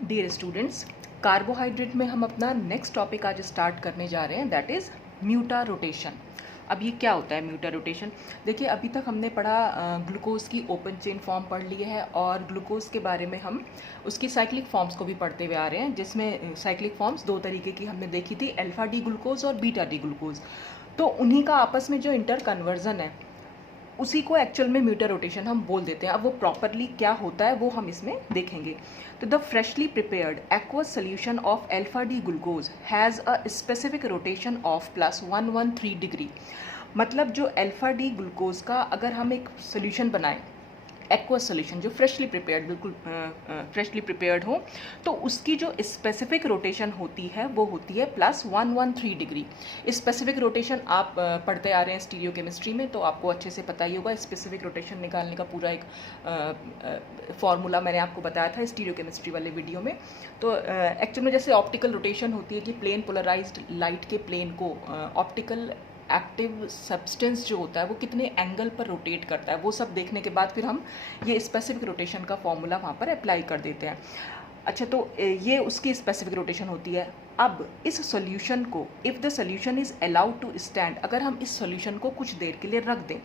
Dear students, carbohydrate में हम अपना नेक्स्ट टॉपिक आज स्टार्ट करने जा रहे हैं, दैट इज़ म्यूटा रोटेशन। अब ये क्या होता है म्यूटा रोटेशन? देखिए, अभी तक हमने पढ़ा ग्लूकोज की ओपन चेन फॉर्म पढ़ ली है और ग्लूकोज के बारे में हम उसकी साइक्लिक फॉर्म्स को भी पढ़ते हुए आ रहे हैं, जिसमें साइक्लिक फॉर्म्स दो तरीके की हमने देखी थी, अल्फा डी ग्लूकोज और बीटा डी ग्लूकोज। तो उन्हीं का आपस में जो इंटर कन्वर्जन है उसी को एक्चुअल में म्यूटा रोटेशन हम बोल देते हैं। अब वो प्रॉपरली क्या होता है वो हम इसमें देखेंगे। तो the freshly prepared aqueous solution of alpha D glucose has a specific rotation of +113 degree. मतलब जो अल्फा डी ग्लूकोज का अगर हम एक सोल्यूशन बनाएं, एक्वस सोल्यूशन जो फ्रेशली प्रिपेयर्ड, बिल्कुल फ्रेशली प्रिपेयर्ड हो, तो उसकी जो स्पेसिफिक रोटेशन होती है वो होती है +113 डिग्री। स्पेसिफिक रोटेशन आप पढ़ते आ रहे हैं स्टीरियो केमिस्ट्री में, तो आपको अच्छे से पता ही होगा। स्पेसिफिक रोटेशन निकालने का पूरा एक फॉर्मूला मैंने आपको बताया था स्टीरियो केमिस्ट्री वाले वीडियो में। तो एक्चुअल में जैसे ऑप्टिकल रोटेशन होती है कि प्लेन पोलराइज्ड लाइट के प्लेन को ऑप्टिकल एक्टिव सब्सटेंस जो होता है वो कितने एंगल पर रोटेट करता है, वो सब देखने के बाद फिर हम ये स्पेसिफिक रोटेशन का फॉर्मूला वहाँ पर अप्लाई कर देते हैं। अच्छा, तो ये उसकी स्पेसिफिक रोटेशन होती है। अब इस सॉल्यूशन को, if the solution is allowed to stand, अगर हम इस सॉल्यूशन को कुछ देर के लिए रख दें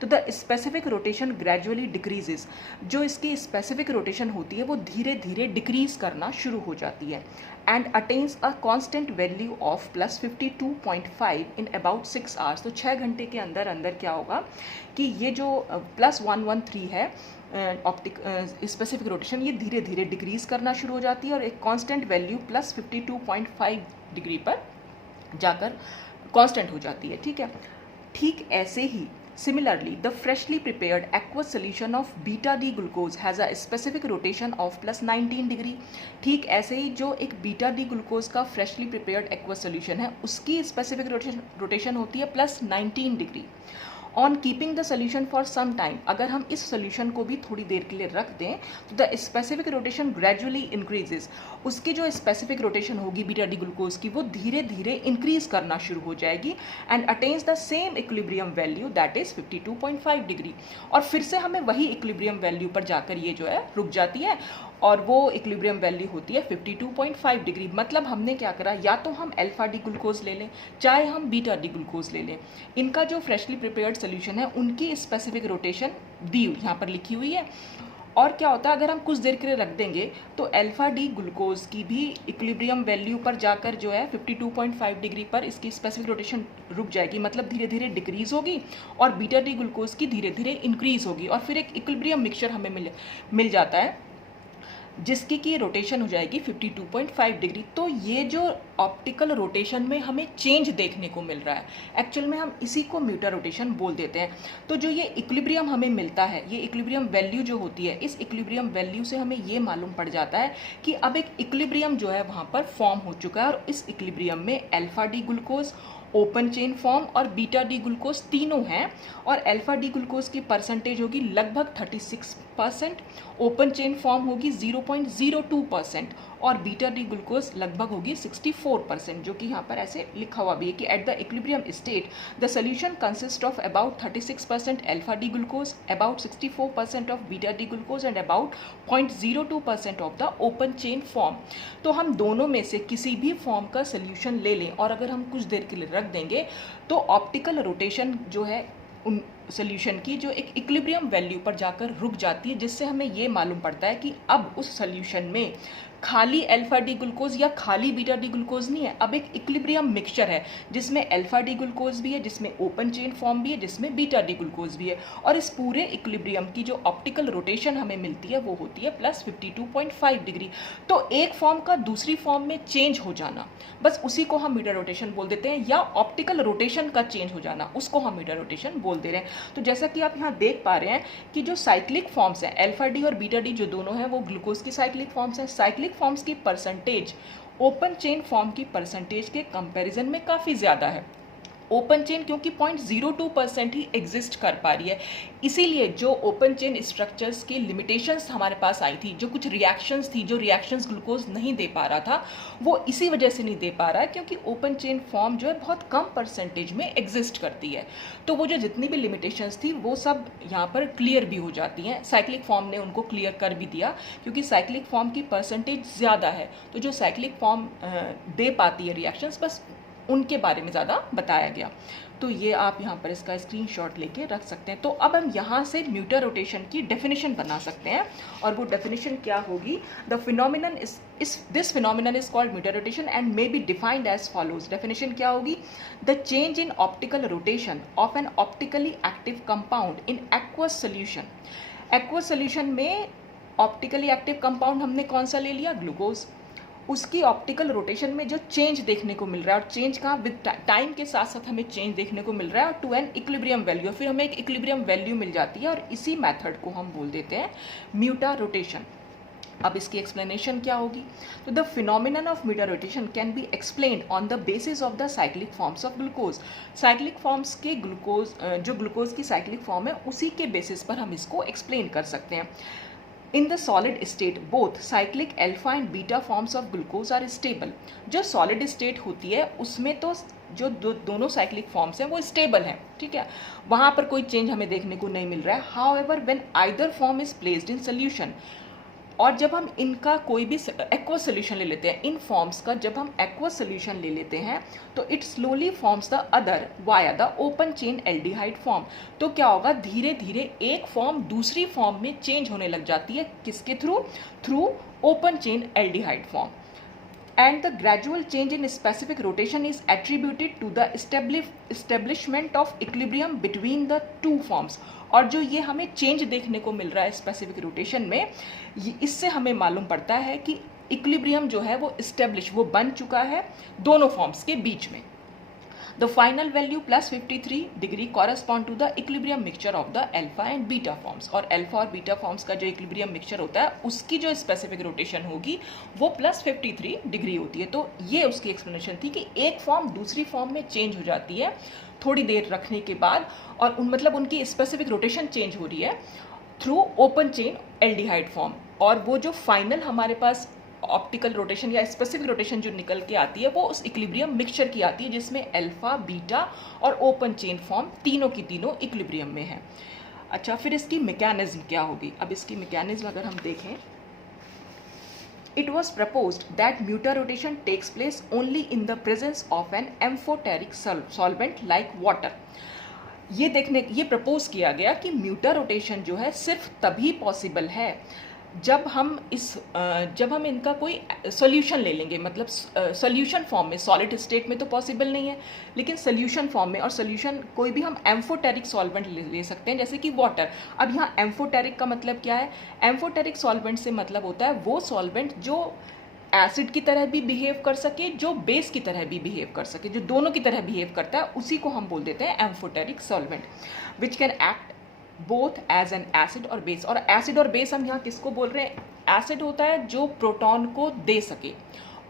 तो the specific rotation gradually decreases. जो इसकी स्पेसिफिक रोटेशन होती है वो धीरे धीरे डिक्रीज करना शुरू हो जाती है and attains a constant value of +52.5 in about 6 hours. तो 6 घंटे के अंदर अंदर क्या होगा कि ये जो +113 है ऑप्टिक स्पेसिफिक रोटेशन, ये धीरे धीरे डिक्रीज करना शुरू हो जाती है और एक कांस्टेंट वैल्यू +52.5 डिग्री पर जाकर कांस्टेंट हो जाती है। ठीक है, ठीक ऐसे ही similarly the freshly prepared aqueous solution of beta D glucose has a specific rotation of +19 degree. ठीक ऐसे ही जो एक बीटा डी ग्लूकोज का फ्रेशली प्रिपेयर्ड एक्वस सोल्यूशन है उसकी स्पेसिफिक रोटेशन होती है +19 degree. On keeping the solution for some time, अगर हम इस सोल्यूशन को भी थोड़ी देर के लिए रख दें तो the specific rotation gradually increases. उसकी जो स्पेसिफिक रोटेशन होगी बीटा डी ग्लूकोज की वो धीरे धीरे इंक्रीज करना शुरू हो जाएगी and attains the same equilibrium value that is 52.5 degree. और फिर से हमें वही इक्विलिब्रियम वैल्यू पर जाकर ये जो है रुक जाती है और वो इक्विलिब्रियम वैल्यू होती है 52.5 डिग्री। मतलब हमने क्या करा, या तो हम अल्फा डी ग्लूकोज ले लें चाहे हम बीटा डी ग्लूकोज ले लें, इनका जो फ्रेशली प्रिपेयर्ड सोल्यूशन है उनकी स्पेसिफिक रोटेशन दी यहाँ पर लिखी हुई है। और क्या होता है अगर हम कुछ देर के लिए रख देंगे तो अल्फा डी ग्लूकोज की भी इक्विलिब्रियम वैल्यू पर जाकर जो है 52.5 डिग्री पर इसकी स्पेसिफिक रोटेशन रुक जाएगी, मतलब धीरे धीरे डिक्रीज होगी, और बीटा डी ग्लूकोज की धीरे धीरे इंक्रीज होगी और फिर एक इक्विलिब्रियम मिक्सचर हमें मिल जाता है जिसकी की रोटेशन हो जाएगी 52.5 डिग्री। तो ये जो ऑप्टिकल रोटेशन में हमें चेंज देखने को मिल रहा है, एक्चुअल में हम इसी को म्यूटा रोटेशन बोल देते हैं। तो जो ये इक्विलिब्रियम हमें मिलता है, ये इक्विलिब्रियम वैल्यू जो होती है, इस इक्विलिब्रियम वैल्यू से हमें ये मालूम पड़ जाता है कि अब एक इक्विलिब्रियम जो है वहाँ पर फॉर्म हो चुका है और इस इक्विलिब्रियम में alpha D glucose open chain form और बीटा डी ग्लूकोज तीनों हैं और अल्फा डी ग्लूकोज की परसेंटेज होगी लगभग 36%, ओपन चेन फॉर्म होगी 0.02% और बीटा डी ग्लूकोज लगभग होगी 64%, जो कि यहाँ पर ऐसे लिखा हुआ भी है कि at the equilibrium state the solution consist of about 36% alpha D glucose, about 64% of beta D glucose and about 0.02% of the open chain form. तो हम दोनों में से किसी भी फॉर्म का सोल्यूशन ले लें और अगर हम कुछ देर के लिए रख देंगे तो ऑप्टिकल रोटेशन जो है उन सोल्यूशन की जो एक इक्विलिब्रियम वैल्यू पर जाकर रुक जाती है, जिससे हमें ये मालूम पड़ता है कि अब उस सोल्यूशन में खाली अल्फा डी ग्लूकोज या खाली बीटा डी ग्लूकोज नहीं है, अब एक इक्विलिब्रियम मिक्सचर है जिसमें अल्फा डी ग्लूकोज भी है, जिसमें ओपन चेन फॉर्म भी है, जिसमें बीटा डी ग्लूकोज भी है। और इस पूरे इक्विलिब्रियम की जो ऑप्टिकल रोटेशन हमें मिलती है वो होती है +52.5 डिग्री। तो एक फॉर्म का दूसरी फॉर्म में चेंज हो जाना, बस उसी को हम म्यूटा रोटेशन बोल देते हैं, या ऑप्टिकल रोटेशन का चेंज हो जाना उसको हम म्यूटा रोटेशन बोल दे रहे हैं। तो जैसा कि आप यहाँ देख पा रहे हैं कि जो साइक्लिक फॉर्म्स हैं अल्फा डी और बीटा डी जो दोनों हैं वो ग्लूकोज की साइक्लिक फॉर्म्स हैं। साइक्लिक फॉर्म्स की परसेंटेज ओपन चेन फॉर्म की परसेंटेज के कंपैरिजन में काफ़ी ज़्यादा है। ओपन चेन क्योंकि 0.02% ही एग्जिस्ट कर पा रही है, इसीलिए जो ओपन चेन स्ट्रक्चर्स की लिमिटेशंस हमारे पास आई थी, जो कुछ रिएक्शंस थी, जो रिएक्शंस ग्लूकोज नहीं दे पा रहा था, वो इसी वजह से नहीं दे पा रहा है क्योंकि ओपन चेन फॉर्म जो है बहुत कम परसेंटेज में एग्जिस्ट करती है। तो वो जो जितनी भी लिमिटेशंस थी वो सब यहाँ पर क्लियर भी हो जाती हैं। साइक्लिक फॉर्म ने उनको क्लियर कर भी दिया क्योंकि साइक्लिक फॉर्म की परसेंटेज ज़्यादा है, तो जो साइक्लिक फॉर्म दे पाती है रिएक्शंस, बस उनके बारे में ज़्यादा बताया गया। तो ये आप यहाँ पर इसका स्क्रीनशॉट लेके रख सकते हैं। तो अब हम यहाँ से म्यूटर रोटेशन की डेफिनेशन बना सकते हैं, और वो डेफिनेशन क्या होगी? The phenomenon this phenomenon is called mutarotation and may be defined as follows. Definition क्या होगी? The change in optical rotation of an optically active compound in aqueous solution. Aqueous solution में optically active compound हमने कौन सा ले लिया? Glucose. उसकी optical rotation में जो चेंज देखने को मिल रहा है, और चेंज कहाँ? विद टाइम के साथ साथ हमें चेंज देखने को मिल रहा है, और टू एन इक्विलिब्रियम वैल्यू, फिर हमें एक इक्विलिब्रियम वैल्यू मिल जाती है, और इसी मेथड को हम बोल देते हैं म्यूटा रोटेशन। अब इसकी एक्सप्लेनेशन क्या होगी? तो the phenomenon of mutarotation can be explained on the basis of the cyclic forms of glucose. Cyclic forms के ग्लूकोज, जो ग्लूकोज की साइक्लिक फॉर्म है, उसी के बेसिस पर हम इसको एक्सप्लेन कर सकते हैं। In the solid state, both cyclic alpha and beta forms of glucose are stable. जो solid state होती है उसमें तो जो दोनों cyclic forms हैं वो stable हैं, ठीक है, वहाँ पर कोई change हमें देखने को नहीं मिल रहा है। However, when either form is placed in solution, और जब हम इनका कोई भी एक्वस सोल्यूशन ले लेते हैं, इन फॉर्म्स का जब हम एक्वस सोल्यूशन ले लेते हैं, तो it slowly forms the other via the open chain aldehyde form. तो क्या होगा? धीरे धीरे एक फॉर्म दूसरी फॉर्म में चेंज होने लग जाती है। किसके through? Through open chain aldehyde form. And the gradual change in specific rotation is attributed to the establishment of equilibrium between the two forms. और जो ये हमें चेंज देखने को मिल रहा है स्पेसिफिक रोटेशन में, इससे हमें मालूम पड़ता है कि इक्विलिब्रियम जो है वो इस्टेब्लिश, वो बन चुका है दोनों फॉर्म्स के बीच में। The final value plus 53 degree correspond to the equilibrium mixture of the alpha and beta forms। और alpha और beta forms का जो equilibrium mixture होता है उसकी जो specific rotation होगी वो plus 53 डिग्री होती है। तो ये उसकी explanation थी कि एक फॉर्म दूसरी फॉर्म में चेंज हो जाती है थोड़ी देर रखने के बाद, और मतलब उनकी स्पेसिफिक रोटेशन चेंज हो रही है through open chain aldehyde form. और वो जो फाइनल हमारे पास ऑप्टिकल रोटेशन या स्पेसिफिक रोटेशन जो निकल के आती है वो उस इक्विलिब्रियम मिक्सचर की आती है, जिसमें अल्फा, बीटा और ओपन चेन फॉर्म तीनों की तीनों इक्विलिब्रियम में है। अच्छा, फिर इसकी मैकेनिज्म क्या होगी? अब इसकी मैकेनिज्म अगर हम देखें, it was proposed that mutar rotation takes place only in the presence of an amphoteric solvent like water। ये प्रपोज किया गया कि म्यूटर रोटेशन जो है सिर्फ तभी पॉसिबल है जब हम इनका कोई सोल्यूशन ले लेंगे, मतलब सोल्यूशन फॉर्म में। सॉलिड स्टेट में तो पॉसिबल नहीं है, लेकिन सोल्यूशन फॉर्म में, और सोल्यूशन कोई भी हम एम्फोटेरिक सॉल्वेंट ले सकते हैं, जैसे कि वाटर। अब यहाँ एम्फोटेरिक का मतलब क्या है? एम्फोटेरिक सॉल्वेंट से मतलब होता है वो सॉल्वेंट जो एसिड की तरह भी बिहेव कर सके, जो बेस की तरह भी बिहेव कर सके, जो दोनों की तरह बिहेव करता है, उसी को हम बोल देते हैं amphoteric solvent, which can act both as an acid और बेस। और एसिड और बेस हम यहाँ किसको बोल रहे हैं? एसिड होता है जो प्रोटॉन को दे सके,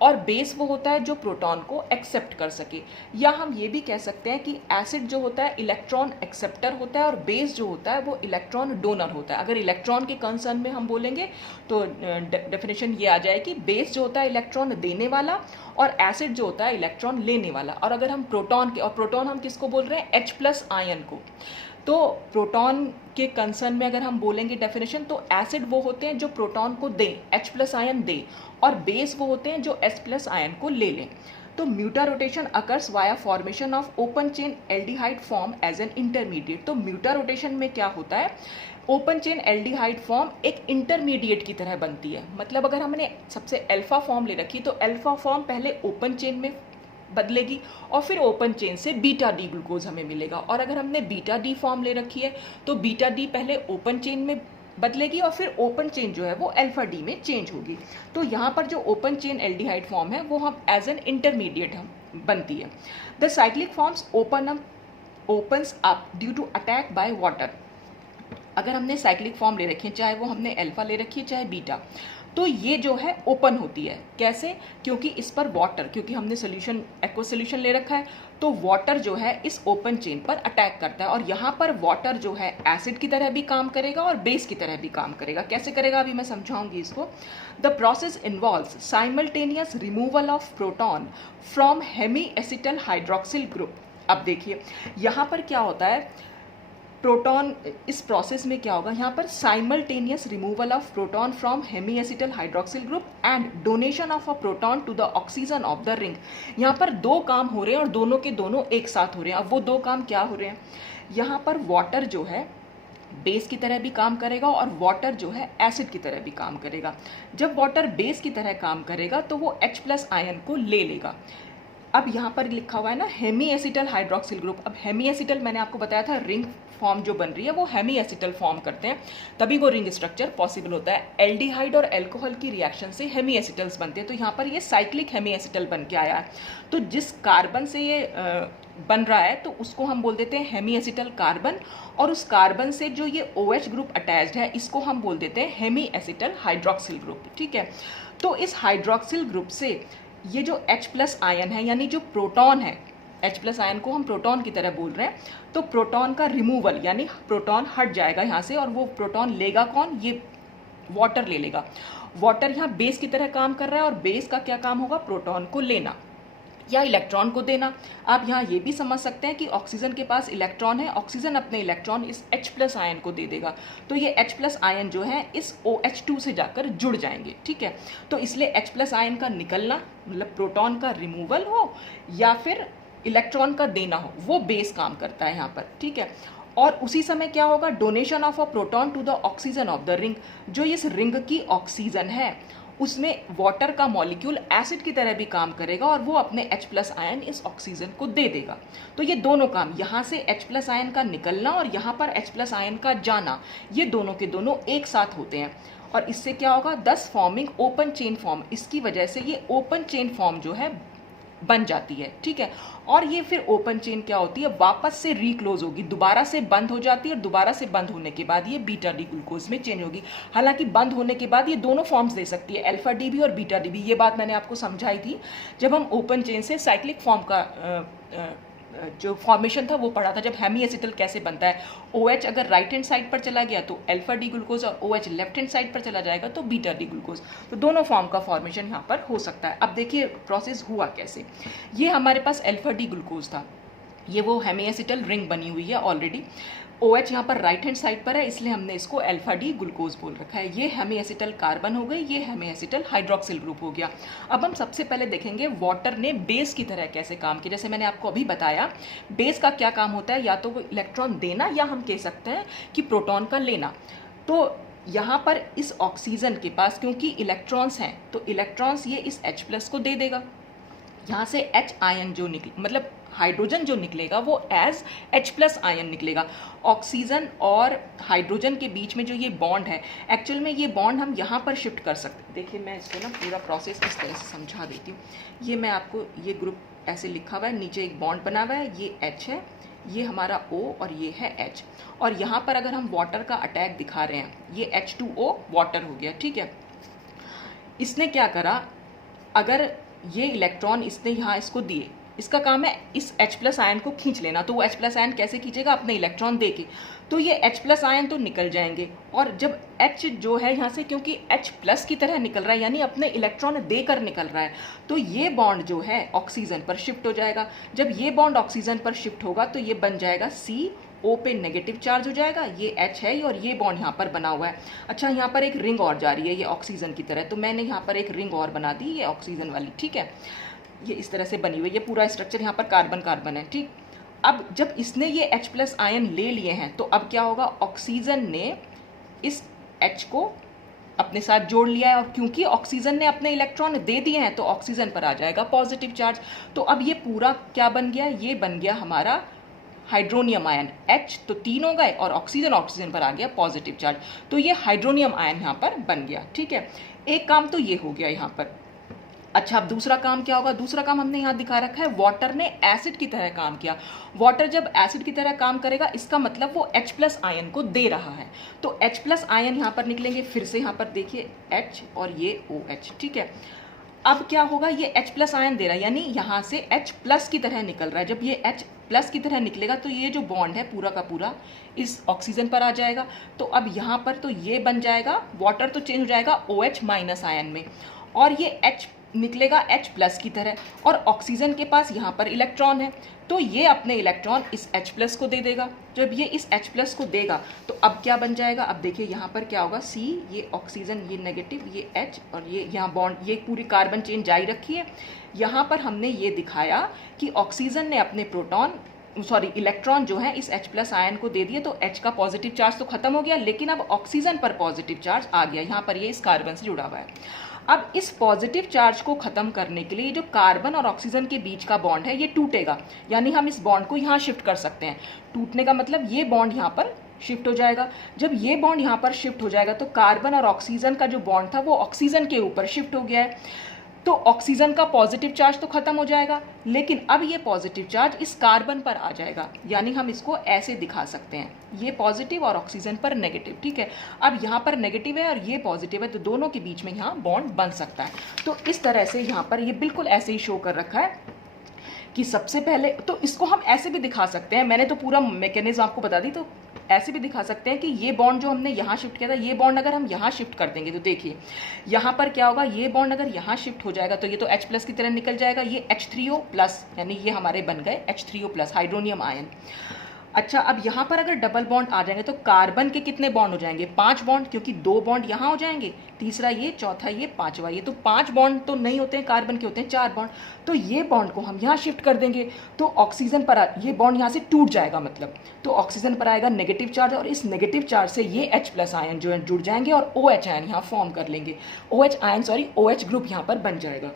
और बेस वो होता है जो प्रोटॉन को एक्सेप्ट कर सके। या हम ये भी कह सकते हैं कि एसिड जो होता है इलेक्ट्रॉन एक्सेप्टर होता है, और बेस जो होता है वो इलेक्ट्रॉन डोनर होता है। अगर इलेक्ट्रॉन के कंसर्न में हम बोलेंगे तो डेफिनेशन ये आ जाए कि बेस जो होता है इलेक्ट्रॉन देने वाला, और एसिड जो होता है इलेक्ट्रॉन लेने वाला। और अगर हम प्रोटॉन के, और प्रोटॉन हम किसको बोल रहे हैं? H+ आयन को। तो प्रोटॉन के कंसर्न में अगर हम बोलेंगे डेफिनेशन, तो एसिड वो होते हैं जो प्रोटॉन को दें, H+ आयन दें, और बेस वो होते हैं जो H+ आयन को ले लें। तो mutarotation occurs via formation of open chain aldehyde form as an intermediate. तो म्यूटा रोटेशन में क्या होता है? ओपन चेन एल्डिहाइड फॉर्म एक इंटरमीडिएट की तरह बनती है। मतलब अगर हमने सबसे अल्फा फॉर्म ले रखी, तो अल्फा फॉर्म पहले ओपन चेन में बदलेगी, और फिर ओपन चेन से बीटा डी ग्लूकोज हमें मिलेगा। और अगर हमने बीटा डी फॉर्म ले रखी है, तो बीटा डी पहले ओपन चेन में बदलेगी, और फिर ओपन चेन जो है वो अल्फा डी में चेंज होगी। तो यहाँ पर जो ओपन चेन एल्डिहाइड फॉर्म है वो हम एज एन इंटरमीडिएट हम बनती है। The cyclic forms opens up due to attack by water. अगर हमने साइक्लिक फॉर्म ले रखी है, चाहे वो हमने अल्फा ले रखी है चाहे बीटा, तो ये जो है ओपन होती है। कैसे? क्योंकि इस पर वाटर, क्योंकि हमने सोल्यूशन एक्वा सोल्यूशन ले रखा है, तो वाटर जो है इस ओपन चेन पर अटैक करता है और यहाँ पर वाटर जो है एसिड की तरह भी काम करेगा और बेस की तरह भी काम करेगा। कैसे करेगा अभी मैं समझाऊंगी इसको। The process involves simultaneous removal of proton from hemiacetal hydroxyl group. अब देखिए यहाँ पर क्या होता है, प्रोटॉन, इस प्रोसेस में क्या होगा, यहाँ पर simultaneous removal of proton from hemiacetal hydroxyl group and donation of a proton to the oxygen of the ring. यहाँ पर दो काम हो रहे हैं और दोनों के दोनों एक साथ हो रहे हैं। अब वो दो काम क्या हो रहे हैं, यहाँ पर वाटर जो है बेस की तरह भी काम करेगा और वाटर जो है एसिड की तरह भी काम करेगा। जब वाटर बेस की तरह काम करेगा तो वो H+ आयन को ले लेगा। अब यहाँ पर लिखा हुआ है ना हेमी एसिटल हाइड्रोक्सिल ग्रुप। अब हेमी एसिटल मैंने आपको बताया था, रिंग फॉर्म जो बन रही है वो हेमी एसिटल फॉर्म करते हैं, तभी वो रिंग स्ट्रक्चर पॉसिबल होता है। एल्डिहाइड और अल्कोहल की रिएक्शन से हेमी एसिटल्स बनते हैं, तो यहाँ पर ये साइक्लिक हेमी एसिटल बन के आया है। तो जिस कार्बन से ये बन रहा है तो उसको हम बोल देते हैं हेमी एसिटल कार्बन, और उस कार्बन से जो ये OH ग्रुप अटैच्ड है इसको हम बोल देते हैं हेमी एसिटल हाइड्रोक्सिल ग्रुप। ठीक है, तो इस हाइड्रोक्सिल ग्रुप से ये जो H+ आयन है, यानी जो प्रोटॉन है, H+ आयन को हम प्रोटॉन की तरह बोल रहे हैं, तो प्रोटॉन का रिमूवल यानी प्रोटॉन हट जाएगा यहाँ से, और वो प्रोटॉन लेगा कौन, ये वाटर ले लेगा। वाटर यहाँ बेस की तरह काम कर रहा है और बेस का क्या काम होगा, प्रोटॉन को लेना या इलेक्ट्रॉन को देना। आप यहाँ ये भी समझ सकते हैं कि ऑक्सीजन के पास इलेक्ट्रॉन है, ऑक्सीजन अपने इलेक्ट्रॉन इस H+ आयन को दे देगा, तो ये H+ आयन जो है इस OH2 से जाकर जुड़ जाएंगे। ठीक है, तो इसलिए H+ आयन का निकलना मतलब प्रोटॉन का रिमूवल हो या फिर इलेक्ट्रॉन का देना हो, वो बेस काम करता है यहाँ पर। ठीक है, और उसी समय क्या होगा, donation of a proton to the oxygen of the ring. जो इस रिंग की ऑक्सीजन है उसमें वाटर का मॉलिक्यूल एसिड की तरह भी काम करेगा और वो अपने H+ आयन इस ऑक्सीजन को दे देगा। तो ये दोनों काम, यहाँ से H+ आयन का निकलना और यहाँ पर H+ आयन का जाना, ये दोनों के दोनों एक साथ होते हैं। और इससे क्या होगा, दस फॉर्मिंग ओपन चेन फॉर्म, इसकी वजह से ये ओपन चेन फॉर्म जो है बन जाती है। ठीक है, और ये फिर ओपन चेन क्या होती है, वापस से रीक्लोज होगी, दोबारा से बंद हो जाती है और दोबारा से बंद होने के बाद ये बीटा डी ग्लूकोज में चेंज होगी। हालांकि बंद होने के बाद ये दोनों फॉर्म्स दे सकती है, अल्फा डी भी और बीटा डी भी। ये बात मैंने आपको समझाई थी जब हम ओपन चेन से साइक्लिक फॉर्म का जो फॉर्मेशन था वो पढ़ा था, जब हेमी एसिटल कैसे बनता है। OH अगर राइट हैंड साइड पर चला गया तो अल्फा डी ग्लूकोज, और OH लेफ्ट हैंड साइड पर चला जाएगा तो बीटा डी ग्लूकोज। तो दोनों फॉर्म का फॉर्मेशन यहाँ पर हो सकता है। अब देखिए प्रोसेस हुआ कैसे। ये हमारे पास अल्फा डी ग्लूकोज था, ये वो हेमी एसिटल रिंग बनी हुई है ऑलरेडी। OH यहाँ पर राइट हैंड साइड पर है, इसलिए हमने इसको अल्फा डी ग्लूकोज बोल रखा है। ये हेमी एसिटल कार्बन हो गई, ये हेमी एसिटल हाइड्रोक्सिल ग्रुप हो गया। अब हम सबसे पहले देखेंगे वाटर ने बेस की तरह कैसे काम किया। जैसे मैंने आपको अभी बताया, बेस का क्या काम होता है, या तो वो इलेक्ट्रॉन देना या हम कह सकते हैं कि प्रोटॉन का लेना। तो यहाँ पर इस ऑक्सीजन के पास क्योंकि इलेक्ट्रॉन्स हैं तो इलेक्ट्रॉन्स ये इस H+ को दे देगा। यहाँ से H आयन जो मतलब हाइड्रोजन जो निकलेगा वो एज H+ आयन निकलेगा। ऑक्सीजन और हाइड्रोजन के बीच में जो ये बॉन्ड है, एक्चुअल में ये बॉन्ड हम यहाँ पर शिफ्ट कर सकते हैं। देखिए मैं इसको ना पूरा प्रोसेस इस तरह से समझा देती हूँ। ये मैं आपको, ये ग्रुप ऐसे लिखा हुआ है, नीचे एक बॉन्ड बना हुआ है, ये H है, ये हमारा O और ये है H। और यहाँ पर अगर हम वाटर का अटैक दिखा रहे हैं, ये H2O वाटर हो गया। ठीक है, इसने क्या करा, अगर ये इलेक्ट्रॉन इसने यहाँ इसको दिए, इसका काम है इस H+ आयन को खींच लेना। तो वो H+ आयन कैसे खींचेगा, अपने इलेक्ट्रॉन दे के। तो ये H+ आयन तो निकल जाएंगे, और जब H जो है यहाँ से क्योंकि H+ की तरह निकल रहा है यानी अपने इलेक्ट्रॉन देकर निकल रहा है, तो ये बॉन्ड जो है ऑक्सीजन पर शिफ्ट हो जाएगा। जब ये बॉन्ड ऑक्सीजन पर शिफ्ट होगा तो ये बन जाएगा CO पे नेगेटिव चार्ज हो जाएगा, ये H है और ये बॉन्ड यहाँ पर बना हुआ है। अच्छा, यहाँ पर एक रिंग और जा रही है ये ऑक्सीजन की तरह, तो मैंने यहाँ पर एक रिंग और बना दी, ये ऑक्सीजन वाली। ठीक है, ये इस तरह से बनी हुई है, ये पूरा स्ट्रक्चर यहाँ पर कार्बन कार्बन है। ठीक, अब जब इसने ये H+ आयन ले लिए हैं तो अब क्या होगा, ऑक्सीजन ने इस H को अपने साथ जोड़ लिया है, और क्योंकि ऑक्सीजन ने अपने इलेक्ट्रॉन दे दिए हैं तो ऑक्सीजन पर आ जाएगा पॉजिटिव चार्ज। तो अब ये पूरा क्या बन गया, ये बन गया हमारा हाइड्रोनियम आयन। H तो 3 हो गए और ऑक्सीजन पर आ गया पॉजिटिव चार्ज, तो ये हाइड्रोनियम आयन यहाँ पर बन गया। ठीक है, एक काम तो ये हो गया यहाँ पर। अच्छा, अब दूसरा काम क्या होगा? दूसरा काम हमने यहाँ दिखा रखा है, वाटर ने एसिड की तरह काम किया। वाटर जब एसिड की तरह काम करेगा, इसका मतलब वो H प्लस आयन को दे रहा है। तो H प्लस आयन यहाँ पर निकलेंगे, फिर से यहाँ पर देखिए H और ये OH, ठीक है। अब क्या होगा, ये H प्लस आयन दे रहा है, यानी यहाँ से H प्लस की तरह निकल रहा है। जब ये H प्लस की तरह निकलेगा तो ये जो बॉन्ड है पूरा का पूरा इस ऑक्सीजन पर आ जाएगा। तो अब यहाँ पर तो ये बन जाएगा, वाटर तो चेंज हो जाएगा OH माइनस आयन में, और ये H निकलेगा H प्लस की तरह, और ऑक्सीजन के पास यहाँ पर इलेक्ट्रॉन है, तो ये अपने इलेक्ट्रॉन इस H प्लस को दे देगा। जब ये इस H प्लस को देगा तो अब क्या बन जाएगा, अब देखिए यहाँ पर क्या होगा, C, ये ऑक्सीजन, ये नेगेटिव, ये H, और ये यहाँ बॉन्ड, ये पूरी कार्बन चेन जारी रखी है। यहाँ पर हमने ये दिखाया कि ऑक्सीजन ने अपने इलेक्ट्रॉन जो है इस H प्लस आयन को दे दिए, तो H का पॉजिटिव चार्ज तो खत्म हो गया, लेकिन अब ऑक्सीजन पर पॉजिटिव चार्ज आ गया। यहाँ पर ये इस कार्बन से जुड़ा हुआ है। अब इस पॉजिटिव चार्ज को खत्म करने के लिए जो कार्बन और ऑक्सीजन के बीच का बॉन्ड है ये टूटेगा, यानी हम इस बॉन्ड को यहाँ शिफ्ट कर सकते हैं। टूटने का मतलब ये बॉन्ड यहाँ पर शिफ्ट हो जाएगा। जब ये बॉन्ड यहाँ पर शिफ्ट हो जाएगा तो कार्बन और ऑक्सीजन का जो बॉन्ड था वो ऑक्सीजन के ऊपर शिफ्ट हो गया है। तो ऑक्सीजन का पॉजिटिव चार्ज तो खत्म हो जाएगा, लेकिन अब ये पॉजिटिव चार्ज इस कार्बन पर आ जाएगा, यानी हम इसको ऐसे दिखा सकते हैं, ये पॉजिटिव और ऑक्सीजन पर नेगेटिव, ठीक है। अब यहाँ पर नेगेटिव है और ये पॉजिटिव है, तो दोनों के बीच में यहाँ बॉन्ड बन सकता है। तो इस तरह से यहाँ पर ये बिल्कुल ऐसे ही शो कर रखा है कि सबसे पहले तो इसको हम ऐसे भी दिखा सकते हैं, मैंने तो पूरा मैकेनिज्म आपको बता दी, तो ऐसे भी दिखा सकते हैं कि ये बॉन्ड जो हमने यहाँ शिफ्ट किया था, ये बॉन्ड अगर हम यहाँ शिफ्ट कर देंगे तो देखिए यहाँ पर क्या होगा, ये बॉन्ड अगर यहाँ शिफ्ट हो जाएगा तो ये तो H प्लस की तरह निकल जाएगा, ये H3O प्लस, यानी ये हमारे बन गए H3O प्लस हाइड्रोनियम आयन। अच्छा, अब यहाँ पर अगर डबल बॉन्ड आ जाएंगे तो कार्बन के कितने बॉन्ड हो जाएंगे, 5 बॉन्ड, क्योंकि 2 बॉन्ड यहाँ हो जाएंगे, तीसरा ये, चौथा ये, पांचवा ये, तो 5 बॉन्ड तो नहीं होते हैं, कार्बन के होते हैं 4 बॉन्ड। तो ये बॉन्ड को हम यहाँ शिफ्ट कर देंगे तो ऑक्सीजन पर ये बॉन्ड यहाँ से टूट जाएगा, मतलब तो ऑक्सीजन पर आएगा नेगेटिव चार्ज, और इस नेगेटिव चार्ज से ये H प्लस आयन जो है जुड़ जाएंगे और OH आयन यहाँ फॉर्म कर लेंगे, OH ग्रुप यहाँ पर बन जाएगा।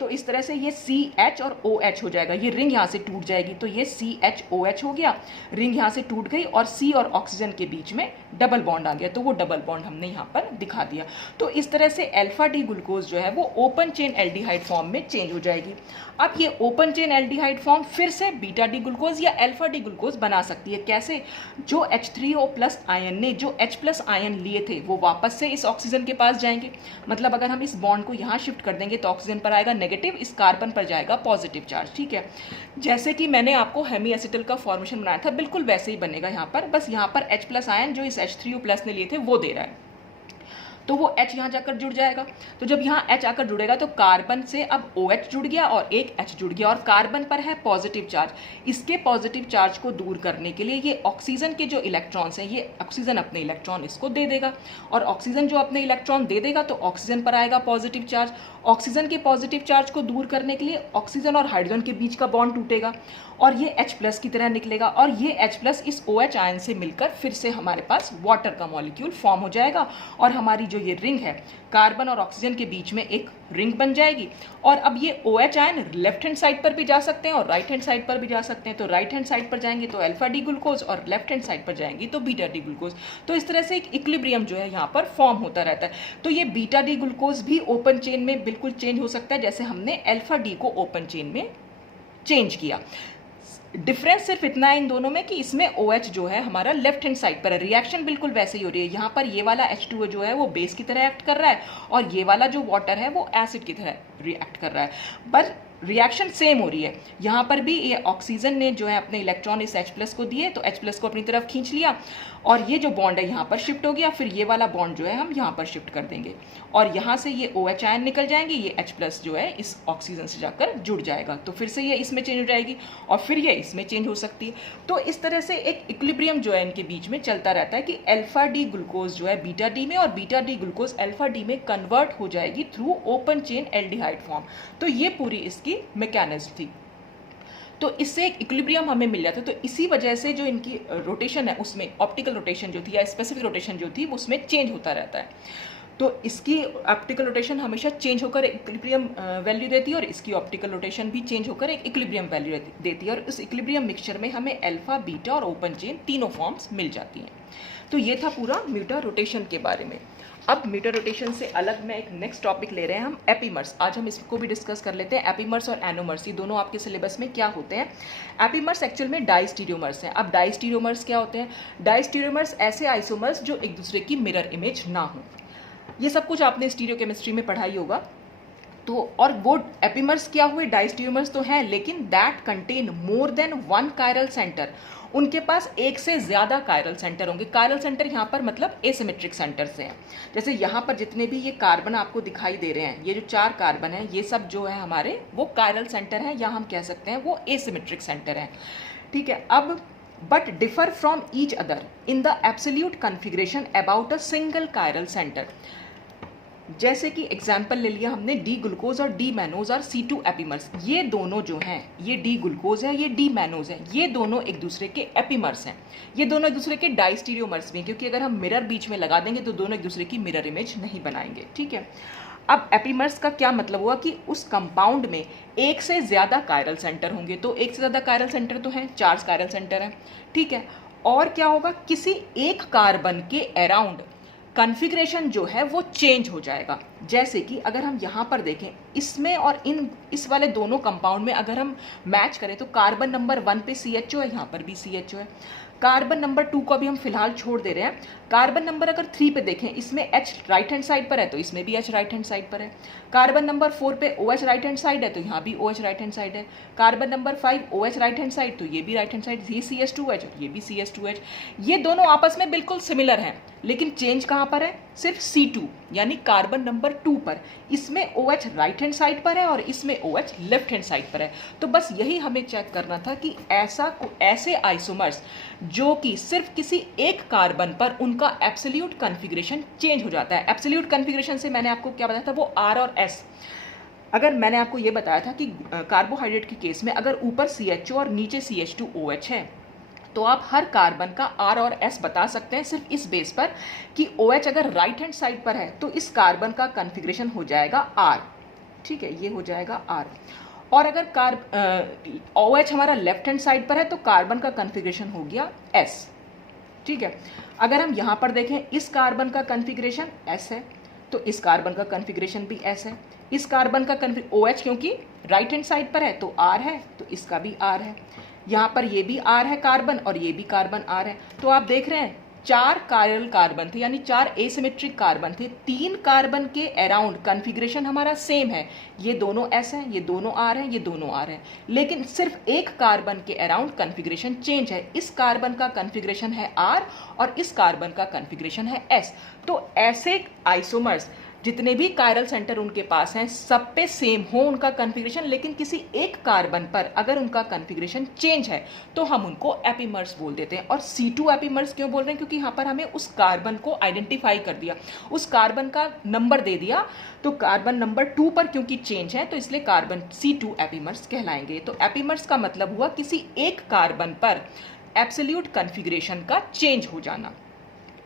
तो इस तरह से ये CH और OH हो जाएगा, ये रिंग यहाँ से टूट जाएगी, तो ये CHOH हो गया, रिंग यहाँ से टूट गई और C और ऑक्सीजन के बीच में डबल बॉन्ड आ गया, तो वो डबल बॉन्ड हमने यहाँ पर दिखा दिया। तो इस तरह से अल्फा डी ग्लूकोज जो है वो ओपन चेन एल्डिहाइड फॉर्म में चेंज हो जाएगी। अब ये ओपन चेन एल्डिहाइड फॉर्म फिर से बीटा डी ग्लूकोज या अल्फा डी ग्लूकोज बना सकती है। कैसे? जो H3O प्लस आयन ने जो H प्लस आयन लिए थे वो वापस से इस ऑक्सीजन के पास जाएंगे, मतलब अगर हम इस बॉन्ड को यहाँ शिफ्ट कर देंगे तो ऑक्सीजन पर आएगा नेगेटिव, इस कार्बन पर जाएगा पॉजिटिव चार्ज, ठीक है। जैसे कि मैंने आपको हेमी एसिटल का फॉर्मेशन बनाया था, बिल्कुल वैसे ही बनेगा यहाँ पर, बस यहाँ पर H प्लस आयन जो इस H3O प्लस ने लिए थे वो दे रहा है, तो वो H यहाँ जाकर जुड़ जाएगा। तो जब यहाँ H आकर जुड़ेगा तो कार्बन से अब OH जुड़ गया और एक H जुड़ गया, और कार्बन पर है पॉजिटिव चार्ज। इसके पॉजिटिव चार्ज को दूर करने के लिए ये ऑक्सीजन के जो इलेक्ट्रॉन्स हैं, ये ऑक्सीजन अपने इलेक्ट्रॉन इसको दे देगा, और ऑक्सीजन जो अपने इलेक्ट्रॉन दे देगा तो ऑक्सीजन पर आएगा पॉजिटिव चार्ज। ऑक्सीजन के पॉजिटिव चार्ज को दूर करने के लिए ऑक्सीजन और हाइड्रोजन के बीच का बॉन्ड टूटेगा और ये H प्लस की तरह निकलेगा, और ये H प्लस इस OH आयन से मिलकर फिर से हमारे पास वाटर का मॉलिक्यूल फॉर्म हो जाएगा, और हमारी जो ये रिंग है कार्बन और ऑक्सीजन के बीच में एक रिंग बन जाएगी। और अब ये OH ion left hand side पर भी जा सकते हैं और राइट हैंड साइड पर भी जा सकते हैं। तो राइट हैंड साइड पर जाएंगे तो अल्फा डी ग्लूकोज, और लेफ्ट हैंड साइड पर जाएंगी तो बीटा डी ग्लूकोज। तो इस तरह से एक इक्विलिब्रियम जो है यहाँ पर फॉर्म होता रहता है। तो ये बीटा डी ग्लूकोज भी ओपन चेन में बिल्कुल चेंज हो सकता है, जैसे हमने अल्फा डी को ओपन चेन में चेंज किया। डिफरेंस सिर्फ इतना है इन दोनों में कि इसमें OH जो है हमारा लेफ्ट हैंड साइड पर है। रिएक्शन बिल्कुल वैसे ही हो रही है, यहाँ पर ये वाला H2O जो है वो बेस की तरह एक्ट कर रहा है, और ये वाला जो वाटर है वो एसिड की तरह रिएक्ट कर रहा है, पर रिएक्शन सेम हो रही है। यहाँ पर भी ये ऑक्सीजन ने जो है अपने इलेक्ट्रॉन इस H प्लस को दिए, तो H प्लस को अपनी तरफ खींच लिया, और ये जो बॉन्ड है यहाँ पर शिफ्ट हो गया, फिर ये वाला बॉन्ड जो है हम यहाँ पर शिफ्ट कर देंगे, और यहाँ से ये OH आयन निकल जाएंगे, ये H प्लस जो है इस ऑक्सीजन से जाकर जुड़ जाएगा, तो फिर से ये इसमें चेंज हो जाएगी और फिर ये इसमें चेंज हो सकती है। तो इस तरह से एक इक्विलिब्रियम जो है इनके बीच में चलता रहता है कि अल्फा डी ग्लूकोज जो है बीटा डी में और beta D glucose alpha D में कन्वर्ट हो जाएगी through open chain aldehyde form. तो ये पूरी इसकी मैकेनिज्म थी। तो इससे एक इक्विलिब्रियम हमें मिल जाता है। तो इसी वजह से जो इनकी रोटेशन है उसमें ऑप्टिकल रोटेशन जो थी या स्पेसिफिक रोटेशन जो थी उसमें चेंज होता रहता है। तो इसकी ऑप्टिकल रोटेशन हमेशा चेंज होकर इक्विलिब्रियम वैल्यू देती है, और इसकी ऑप्टिकल रोटेशन भी चेंज होकर एक इक्विलिब्रियम वैल्यू देती है, और इस इक्विलिब्रियम मिक्सचर में हमें अल्फा, बीटा और ओपन चेन तीनों फॉर्म्स मिल जाती हैं। तो ये था पूरा म्यूटा रोटेशन के बारे में। अब मीटर रोटेशन से अलग में एक नेक्स्ट टॉपिक ले रहे हैं हम, एपीमर्स। आज हम इसको भी डिस्कस कर लेते हैं। एपीमर्स और एनोमर्स, ये दोनों आपके सिलेबस में क्या होते हैं। एपीमर्स एक्चुअल में डाइस्टीरियोमर्स हैं। अब डाइस्टीरियोमर्स क्या होते हैं? डाइस्टीरियोमर्स ऐसे आइसोमर्स जो एक दूसरे की मिरर इमेज ना हो। ये सब कुछ आपने स्टीरियोकेमिस्ट्री में पढ़ाई होगा। तो और वो एपीमर्स क्या हुए, डाइस्टीरियोमर्स तो हैं लेकिन that contain more than one chiral centre, उनके पास एक से ज्यादा कायरल सेंटर होंगे। कायरल सेंटर यहाँ पर मतलब एसिमेट्रिक सेंटर से हैं। जैसे यहाँ पर जितने भी ये कार्बन आपको दिखाई दे रहे हैं, ये जो 4 कार्बन है, ये सब जो है हमारे वो कायरल सेंटर है, या हम कह सकते हैं वो एसिमेट्रिक सेंटर है। ठीक है। अब but differ from each other in the absolute configuration about a single chiral centre. जैसे कि एग्जाम्पल ले लिया हमने डी ग्लूकोज और डी मैनोज और C2 एपीमर्स। ये दोनों जो हैं, ये डी ग्लूकोज है, ये डी मैनोज है, ये दोनों एक दूसरे के एपीमर्स हैं। ये दोनों एक दूसरे के डाइस्टीरियोमर्स भी हैं, क्योंकि अगर हम मिरर बीच में लगा देंगे तो दोनों एक दूसरे की मिरर इमेज नहीं बनाएंगे। ठीक है। अब एपीमर्स का क्या मतलब हुआ कि उस कंपाउंड में एक से ज्यादा कायरल सेंटर होंगे। तो एक से ज्यादा कायरल सेंटर तो हैं, 4 कायरल सेंटर हैं। ठीक है। और क्या होगा, किसी एक कार्बन के अराउंड कॉन्फ़िगरेशन जो है वो चेंज हो जाएगा। जैसे कि अगर हम यहाँ पर देखें, इसमें और इस वाले दोनों कंपाउंड में अगर हम मैच करें तो कार्बन नंबर 1 पे CHO है, यहाँ पर भी CHO है। कार्बन नंबर 2 को अभी हम फिलहाल छोड़ दे रहे हैं। कार्बन नंबर अगर 3 पे देखें, इसमें H राइट हैंड साइड पर है तो इसमें भी H राइट हैंड साइड पर है। कार्बन नंबर 4 पे OH राइट हैंड साइड है तो यहाँ भी OH राइट हैंड साइड है। Carbon number 5 OH right hand side तो ये भी राइट हैंड साइड, ये CH2H और ये भी CH2H। ये दोनों आपस में बिल्कुल सिमिलर हैं, लेकिन चेंज कहाँ पर है? सिर्फ C2 यानी कार्बन नंबर 2 पर। इसमें OH राइट हैंड साइड पर है और इसमें OH लेफ्ट हैंड साइड पर है। तो बस यही हमें चेक करना था कि ऐसे आइसोमर्स जो कि सिर्फ किसी एक कार्बन पर उनका एब्सोल्यूट कॉन्फ़िगरेशन चेंज हो जाता है। एब्सोल्यूट कॉन्फ़िगरेशन से मैंने आपको क्या बताया था, वो R और S। अगर मैंने आपको ये बताया था कि कार्बोहाइड्रेट के केस में अगर ऊपर CHO और नीचे CH2OH है तो आप हर कार्बन का R और S बता सकते हैं सिर्फ इस बेस पर कि OH अगर राइट हैंड साइड पर है तो इस कार्बन का कॉन्फ़िगरेशन हो जाएगा R। ठीक है, ये हो जाएगा R। और अगर OH हमारा लेफ्ट हैंड साइड पर है तो कार्बन का कॉन्फ़िगरेशन हो गया S। ठीक है। अगर हम यहाँ पर देखें, इस कार्बन का कॉन्फ़िगरेशन S है तो इस कार्बन का कॉन्फ़िगरेशन भी S है। इस कार्बन का OH क्योंकि राइट हैंड साइड पर है तो R है तो इसका भी R है। यहाँ पर ये भी R है कार्बन और ये भी कार्बन R है। तो आप देख रहे हैं 4 कायरल कार्बन थे, यानी 4 एसिमेट्रिक कार्बन थे। 3 कार्बन के अराउंड कॉन्फ़िगरेशन हमारा सेम है, ये दोनों S हैं, ये दोनों R हैं, ये दोनों R हैं। लेकिन सिर्फ एक कार्बन के अराउंड कॉन्फ़िगरेशन चेंज है। इस कार्बन का कॉन्फ़िगरेशन है R और इस कार्बन का कॉन्फ़िगरेशन है S। तो ऐसे आइसोमर्स जितने भी कायरल सेंटर उनके पास हैं, सब पे सेम हो उनका कॉन्फ़िगरेशन, लेकिन किसी एक कार्बन पर अगर उनका कॉन्फ़िगरेशन चेंज है तो हम उनको एपीमर्स बोल देते हैं। और C2 एपीमर्स क्यों बोल रहे हैं? क्योंकि यहाँ पर हमें उस कार्बन को आइडेंटिफाई कर दिया, उस कार्बन का नंबर दे दिया। तो कार्बन नंबर 2 पर क्योंकि चेंज है तो इसलिए कार्बन C2 एपीमर्स कहलाएंगे। तो एपीमर्स का मतलब हुआ किसी एक कार्बन पर एब्सोल्यूट कॉन्फ़िगरेशन का चेंज हो जाना।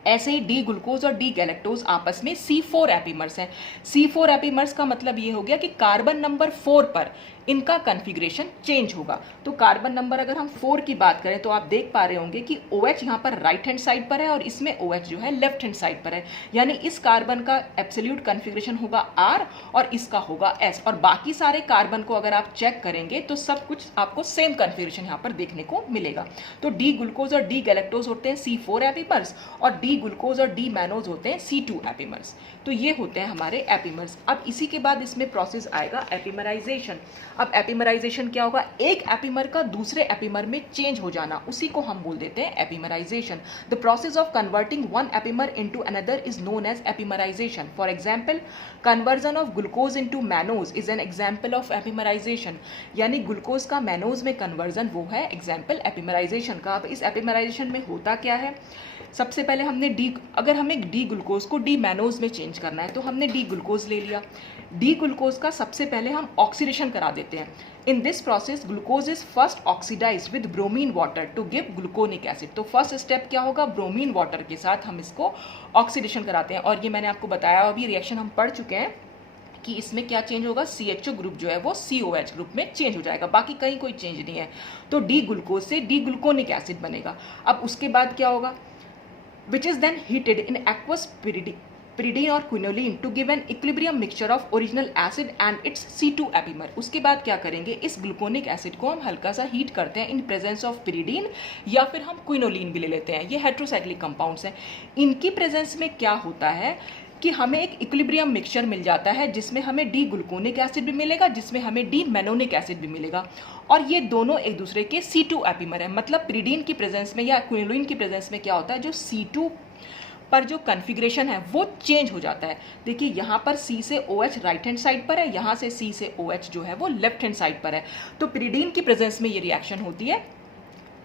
ऐसे ही डी ग्लूकोज और डी गैलेक्टोज आपस में C4 एपीमर्स हैं। C4 एपीमर्स का मतलब ये हो गया कि कार्बन नंबर 4 पर इनका कॉन्फ़िगरेशन चेंज होगा। तो कार्बन नंबर अगर हम 4 की बात करें तो आप देख पा रहे होंगे कि OH यहाँ पर राइट हैंड साइड पर है और इसमें OH जो है लेफ्ट हैंड साइड पर है, यानी इस कार्बन का एब्सोल्यूट कॉन्फ़िगरेशन होगा R और इसका होगा S। और बाकी सारे कार्बन को अगर आप चेक करेंगे तो सब कुछ आपको सेम कॉन्फ़िगरेशन यहाँ पर देखने को मिलेगा। तो डी ग्लूकोज और डी गैलेक्टोज होते हैं C4 एपीमर्स और डी ग्लूकोज और डी मैनोज होते हैं C2 एपीमर्स। तो ये होते हैं हमारे एपीमर्स। अब इसी के बाद इसमें प्रोसेस आएगा एपीमराइजेशन। अब एपीमराइजेशन क्या होगा? एक एपीमर का दूसरे एपीमर में चेंज हो जाना, उसी को हम बोल देते हैं epimerization. The process of converting one epimer into another is known as epimerization. For example, conversion of glucose into mannose is an example of epimerization. यानी ग्लूकोज का मैनोज में कन्वर्जन वो है एग्जांपल एपीमराइजेशन का। अब इस एपीमराइजेशन में होता क्या है? सबसे पहले हमने अगर हमें डी ग्लूकोज को डी मैनोज में चेंज करना है तो हमने डी ग्लूकोज ले लिया। डी ग्लूकोज का सबसे पहले हम ऑक्सीडेशन करा देते हैं। In this process glucose is first oxidize with bromine water to give gluconic acid. तो फर्स्ट स्टेप क्या होगा? ब्रोमीन वाटर के साथ हम इसको ऑक्सीडेशन कराते हैं। और ये मैंने आपको बताया, अभी रिएक्शन हम पढ़ चुके हैं कि इसमें क्या चेंज होगा? CHO ग्रुप जो है वो COH ग्रुप में चेंज हो जाएगा, बाकी कहीं कोई चेंज नहीं है। तो डी ग्लूकोज से डी ग्लूकोनिक एसिड बनेगा। अब उसके बाद क्या होगा? Which is then heated in aqueous pyridine और quinoline to give an equilibrium mixture of original acid and its C2 epimer। उसके बाद क्या करेंगे, इस ग्लूकोनिक एसिड को हम हल्का सा हीट करते हैं इन प्रेजेंस ऑफ pyridine, या फिर हम क्विनोलिन भी ले लेते हैं, ये हेट्रोसाइक्लिक कंपाउंड्स हैं। इनकी प्रेजेंस में क्या होता है कि हमें एक इक्विलिब्रियम मिक्सचर मिल जाता है जिसमें हमें डी ग्लूकोनिक एसिड भी मिलेगा, जिसमें हमें डी मैनोनिक एसिड भी मिलेगा, और ये दोनों एक दूसरे के C2 एपिमर है। मतलब pyridine की प्रेजेंस में या क्विनोलिन की प्रेजेंस में क्या होता है, जो C2 पर जो कन्फिग्रेशन है वो चेंज हो जाता है। देखिए यहाँ पर C से OH राइट हैंड साइड पर है, यहाँ से C से OH जो है वो लेफ्ट हैंड साइड पर है। तो pyridine की प्रेजेंस में ये रिएक्शन होती है,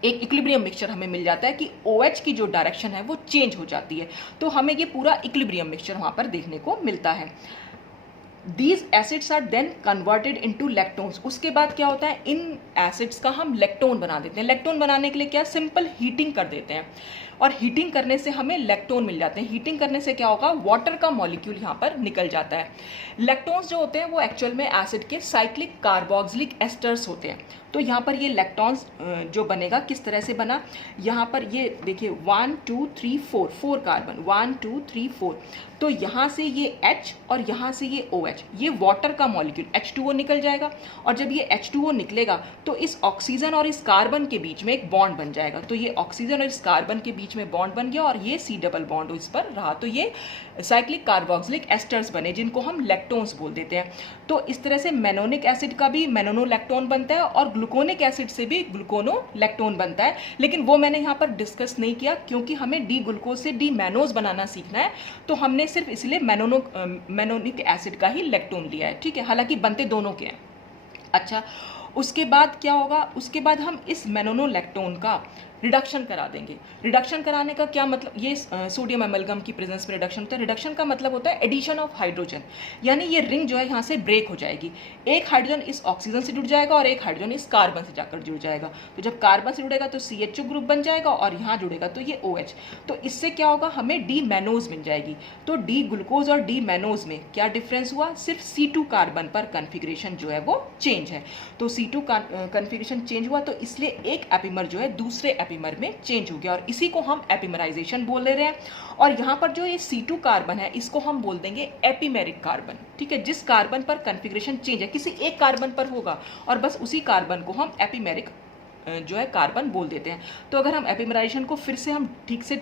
एक इक्विलिब्रियम मिक्सचर हमें मिल जाता है कि OH की जो डायरेक्शन है वो चेंज हो जाती है, तो हमें ये पूरा इक्विलिब्रियम मिक्सचर वहाँ पर देखने को मिलता है। These acids are then converted into lactones। उसके बाद क्या होता है, इन एसिड्स का हम लेक्टोन बना देते हैं। लेक्टोन बनाने के लिए क्या, सिंपल हीटिंग कर देते हैं, और हीटिंग करने से हमें लेक्टोन मिल जाते हैं। हीटिंग करने से क्या होगा, वाटर का मॉलिक्यूल यहाँ पर निकल जाता है। लेक्टोन्स जो होते हैं वो एक्चुअल में एसिड के साइक्लिक कार्बोक्सिलिक एस्टर्स होते हैं। तो यहाँ पर ये लेक्टोन्स जो बनेगा किस तरह से बना, यहाँ पर ये देखिए 1 2 3 4 कार्बन, 1 2 3 4, तो यहाँ से ये H और यहाँ से ये OH, ये वाटर का मॉलिक्यूल H2O निकल जाएगा, और जब ये H2O निकलेगा तो इस ऑक्सीजन और इस कार्बन के बीच में एक बॉन्ड बन जाएगा। तो ये ऑक्सीजन और इस कार्बन के बीच में बॉन्ड बन गया और ये C डबल बॉन्ड इस पर रहा, तो ये साइक्लिक कार्बोक्सिलिक एस्टर्स बने जिनको हम लेक्टोन्स बोल देते हैं। तो इस तरह से मैनोनिक एसिड का भी मैनोनोलैक्टोन बनता है और ग्लूकोनिक एसिड से भी ग्लूकोनोलैक्टोन बनता है, लेकिन वो मैंने यहाँ पर डिस्कस नहीं किया क्योंकि हमें डी ग्लूकोज से डी मैनोज बनाना सीखना है, तो हमने सिर्फ इसलिए मैनोनिक एसिड का ही लेक्टोन लिया है, ठीक है, हालांकि बनते दोनों के हैं। अच्छा, उसके बाद क्या होगा, उसके बाद हम इस मैनोनोलैक्टोन का रिडक्शन करा देंगे। रिडक्शन कराने का क्या मतलब, ये सोडियम एमलगम की प्रेजेंस में रिडक्शन होता है। रिडक्शन का मतलब होता है एडिशन ऑफ हाइड्रोजन, यानी ये रिंग जो है यहाँ से ब्रेक हो जाएगी, एक हाइड्रोजन इस ऑक्सीजन से जुड़ जाएगा और एक हाइड्रोजन इस कार्बन से जाकर जुड़ जाएगा। तो जब कार्बन से जुड़ेगा तो CHO ग्रुप बन जाएगा और यहाँ जुड़ेगा तो ये OH। तो इससे क्या होगा, हमें डी मैनोज मिल जाएगी। तो डी ग्लूकोज और डी मैनोज में क्या डिफरेंस हुआ, सिर्फ C2 कार्बन पर कन्फिग्रेशन जो है वो चेंज है। तो C2 कन्फिग्रेशन चेंज हुआ, तो इसलिए एक एपिमर जो है दूसरे एपिमर में चेंज हो गया, और इसी को हम एपिमराइजेशन बोल ले रहे हैं। और यहाँ पर जो ये C2 कार्बन है इसको हम बोल देंगे एपिमेरिक कार्बन, ठीक है। जिस कार्बन पर कन्फिग्रेशन चेंज है किसी एक कार्बन पर होगा और बस उसी कार्बन को हम एपिमेरिक जो है कार्बन बोल देते हैं। तो अगर हम एपिमराइजेशन को फिर से हम ठीक से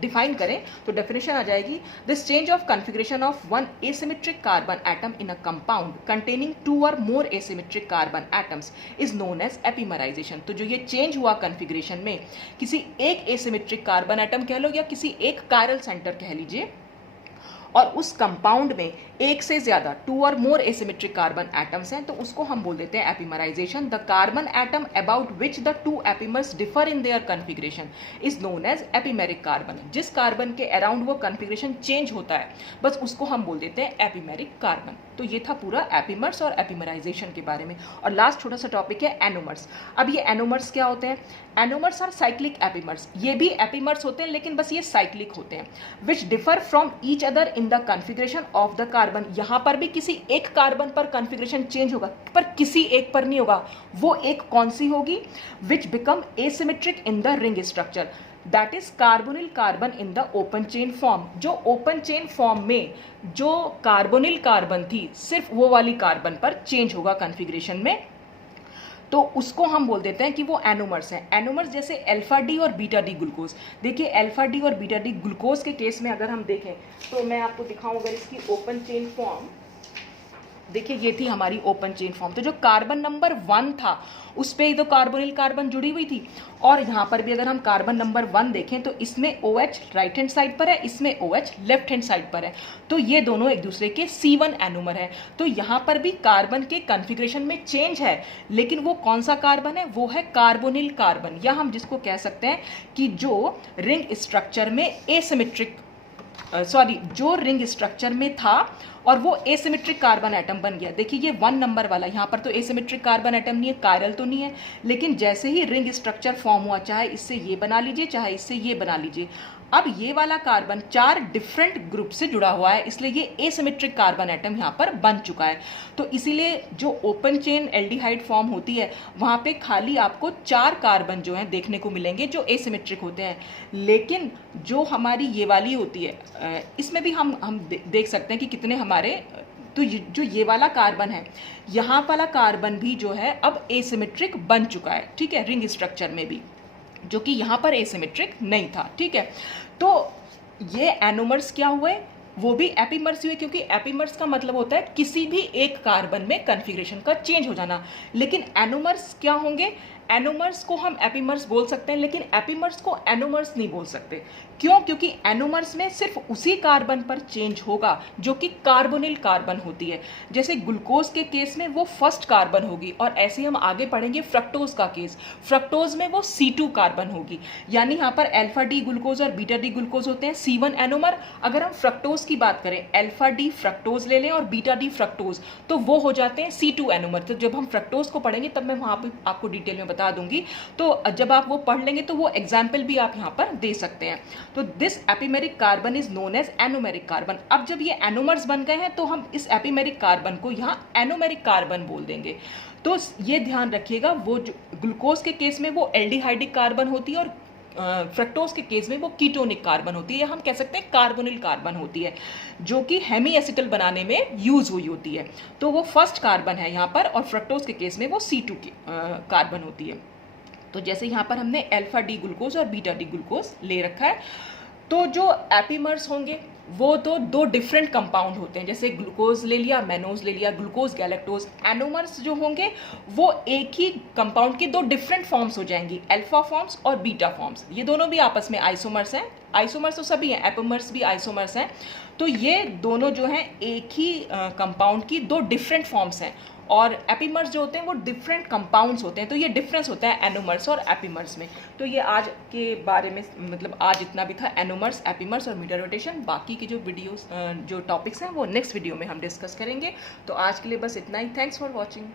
डिफाइन करें तो डेफिनेशन आ जाएगी, this change of configuration of one asymmetric carbon atom in a compound containing 2 or more asymmetric carbon atoms is known as epimerization. तो जो ये चेंज हुआ कन्फिग्रेशन में किसी एक एसिमेट्रिक कार्बन एटम कह लो या किसी एक कायरल सेंटर कह लीजिए, और उस कंपाउंड में एक से ज्यादा 2 or more asymmetric carbon atoms हैं, तो उसको हम बोल देते हैं epimerization. The carbon atom about which the 2 epimers differ in their configuration is known as epimeric carbon. जिस कार्बन के अराउंड वो कन्फिग्रेशन चेंज होता है बस उसको हम बोल देते हैं एपिमेरिक कार्बन। तो ये था पूरा एपिमर्स और एपिमराइजेशन के बारे में। और लास्ट छोटा सा टॉपिक है एनोमर्स। अब ये एनोमर्स क्या होते हैं, एनोमर्स और साइक्लिक एपिमर्स, ये भी एपिमर्स होते हैं लेकिन बस ये साइक्लिक होते हैं, विच differ from each other in the configuration of the carbon. यहाँ पर भी किसी एक कार्बन पर कन्फिग्रेशन चेंज होगा पर किसी एक पर नहीं होगा, वो एक कौन सी होगी, विच become asymmetric in the ring structure, that is carbonyl carbon in the open chain form. जो ओपन चेन फॉर्म में जो कार्बोनिल कार्बन थी सिर्फ वो वाली कार्बन पर चेंज होगा कन्फिग्रेशन में, तो उसको हम बोल देते हैं कि वो एनोमर्स हैं। एनोमर्स जैसे अल्फा डी और बीटा डी ग्लूकोज। देखिए अल्फा डी और बीटा डी ग्लूकोज के केस में अगर हम देखें तो मैं आपको दिखाऊं, अगर इसकी ओपन चेन फॉर्म देखिए, ये थी हमारी ओपन चेन फॉर्म। तो जो कार्बन नंबर 1 था उस पे ही तो कार्बोनिल कार्बन जुड़ी हुई थी, और यहाँ पर भी अगर हम कार्बन नंबर 1 देखें तो इसमें OH राइट हैंड साइड पर है, इसमें OH लेफ्ट हैंड साइड पर है, तो ये दोनों एक दूसरे के C1 एनोमर है। तो यहाँ पर भी कार्बन के कन्फिग्रेशन में चेंज है, लेकिन वो कौन सा कार्बन है, वो है कार्बोनिल कार्बन, या हम जिसको कह सकते हैं कि जो रिंग स्ट्रक्चर में एसिमेट्रिक जो रिंग स्ट्रक्चर में था और वो एसिमेट्रिक कार्बन एटम बन गया। देखिए ये 1 नंबर वाला, यहाँ पर तो एसिमेट्रिक कार्बन एटम नहीं है, कायरल तो नहीं है, लेकिन जैसे ही रिंग स्ट्रक्चर फॉर्म हुआ, चाहे इससे ये बना लीजिए चाहे इससे ये बना लीजिए, अब ये वाला कार्बन 4 डिफरेंट ग्रुप से जुड़ा हुआ है, इसलिए ये एसिमेट्रिक कार्बन एटम यहाँ पर बन चुका है। तो इसीलिए जो ओपन चेन एल्डिहाइड फॉर्म होती है वहाँ पे खाली आपको 4 कार्बन जो हैं देखने को मिलेंगे जो एसिमेट्रिक होते हैं। लेकिन जो हमारी ये वाली होती है इसमें भी हम देख सकते हैं कि कितने हमारे, तो जो ये वाला कार्बन है, यहाँ वाला कार्बन भी जो है अब एसिमेट्रिक बन चुका है, ठीक है, रिंग स्ट्रक्चर में भी, जो कि यहाँ पर एसिमेट्रिक नहीं था, ठीक है। तो ये एनोमर्स क्या हुए, वो भी एपीमर्स हुए, क्योंकि एपीमर्स का मतलब होता है किसी भी एक कार्बन में कन्फिग्रेशन का चेंज हो जाना। लेकिन एनोमर्स क्या होंगे, एनोमर्स को हम एपीमर्स बोल सकते हैं, लेकिन एपीमर्स को एनोमर्स नहीं बोल सकते। क्यों? क्योंकि एनोमर्स में सिर्फ उसी कार्बन पर चेंज होगा जो कि कार्बोनिल कार्बन होती है। जैसे ग्लूकोज के केस में वो फर्स्ट कार्बन होगी, और ऐसे ही हम आगे पढ़ेंगे फ्रक्टोज का केस, फ्रक्टोज में वो C2 कार्बन होगी। यानी यहाँ पर अल्फा डी ग्लूकोज और बीटा डी ग्लूकोज होते हैं, C1 एनोमर। अगर हम फ्रक्टोज की बात करें, अल्फा डी फ्रक्टोज ले लें और बीटा डी फ्रक्टोज, तो वो हो जाते हैं C2 एनोमर। तो जब हम फ्रक्टोज को पढ़ेंगे तब मैं वहाँ पर आपको डिटेल में बता दूंगी, तो जब आप वो पढ़ लेंगे तो वो एग्जाम्पल भी आप यहाँ पर दे सकते हैं। तो this epimeric carbon is known as anomeric carbon. अब जब ये एनोमर्स बन गए हैं तो हम इस एपीमेरिक कार्बन को यहाँ एनोमेरिक कार्बन बोल देंगे। तो ये ध्यान रखिएगा, वो जो ग्लूकोज के केस में वो एल्डिहाइडिक कार्बन होती है और फ्रक्टोज के केस में वो कीटोनिक कार्बन होती है, या हम कह सकते हैं कार्बोनिल कार्बन होती है, जो कि हेमी एसिटल बनाने में यूज हुई होती है। तो वो फर्स्ट कार्बन है यहाँ पर, और फ्रक्टोज के केस में वो C2 की कार्बन होती है। तो जैसे यहाँ पर हमने अल्फा डी ग्लूकोज और बीटा डी ग्लूकोज ले रखा है, तो जो एपीमर्स होंगे वो तो 2 डिफरेंट कंपाउंड होते हैं, जैसे ग्लूकोज ले लिया, मैनोज ले लिया, ग्लूकोज गैलेक्टोज। एनोमर्स जो होंगे वो एक ही कंपाउंड की 2 डिफरेंट फॉर्म्स हो जाएंगी, अल्फा फॉर्म्स और बीटा फॉर्म्स। ये दोनों भी आपस में आइसोमर्स हैं, आइसोमर्स तो सभी हैं, एपोमर्स भी आइसोमर्स हैं। तो ये दोनों जो हैं एक ही कंपाउंड की 2 डिफरेंट फॉर्म्स हैं, और एपीमर्स जो होते हैं वो डिफरेंट कंपाउंड्स होते हैं। तो ये डिफरेंस होता है एनोमर्स और एपीमर्स में। तो ये आज के बारे में, मतलब आज इतना भी था, एनोमर्स, एपीमर्स और मीटर रोटेशन। बाकी की जो वीडियोस जो टॉपिक्स हैं वो नेक्स्ट वीडियो में हम डिस्कस करेंगे। तो आज के लिए बस इतना ही। Thanks for watching.